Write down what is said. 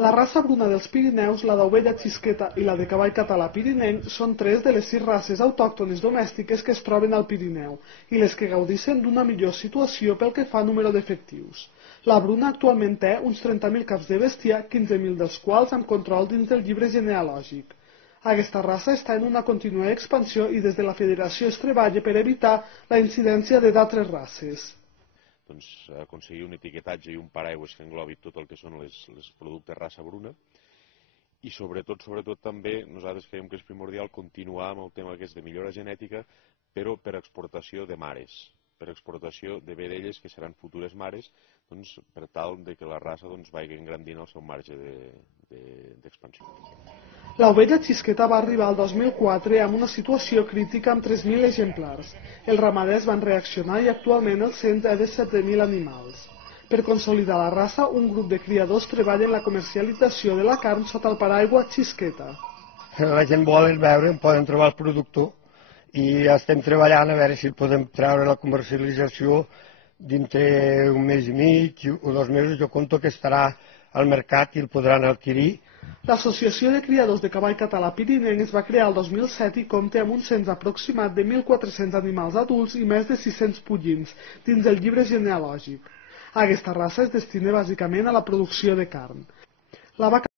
La raça bruna dels Pirineus, la d'ovella xisqueta i la de cavall català pirinenc són 3 de les 6 races autòctones domèstiques que es troben al Pirineu i les que gaudeixen d'una millor situació pel que fa a número d'efectius. La bruna actualment té uns 30.000 caps de bestiar, 15.000 dels quals amb control dins del llibre genealògic. Aquesta raça està en una contínua expansió i des de la Federació es treballa per evitar la incidència d'altres races. Aconseguir un etiquetatge i un paraigües que englobi tot el que són els productes raça bruna i sobretot també nosaltres creiem que és primordial continuar amb el tema aquest de millora genètica, però per exportació de mares, per exportació de vedelles que seran futures mares, per tal que la raça vagi engrandint el seu marge d'expansió. L'ovella xisqueta va arribar al 2004 amb una situació crítica amb 3.000 exemplars. Els ramaders van reaccionar i actualment el cens és de 7.000 animals. Per consolidar la raça, un grup de criadors treballa en la comercialització de la carn sota el paraigua xisqueta. La gent vol veure on poden trobar el productor i estem treballant a veure si podem treure la comercialització dintre un mes i mig o 2 mesos. Jo compto que estarà al mercat i el podran adquirir. L'Associació de Criadors de Cavall Català Pirinenc es va crear el 2007 i compta amb un cens aproximat de 1.400 animals adults i més de 600 pollins dins del llibre genealògic. Aquesta raça es destina bàsicament a la producció de carn. La vaca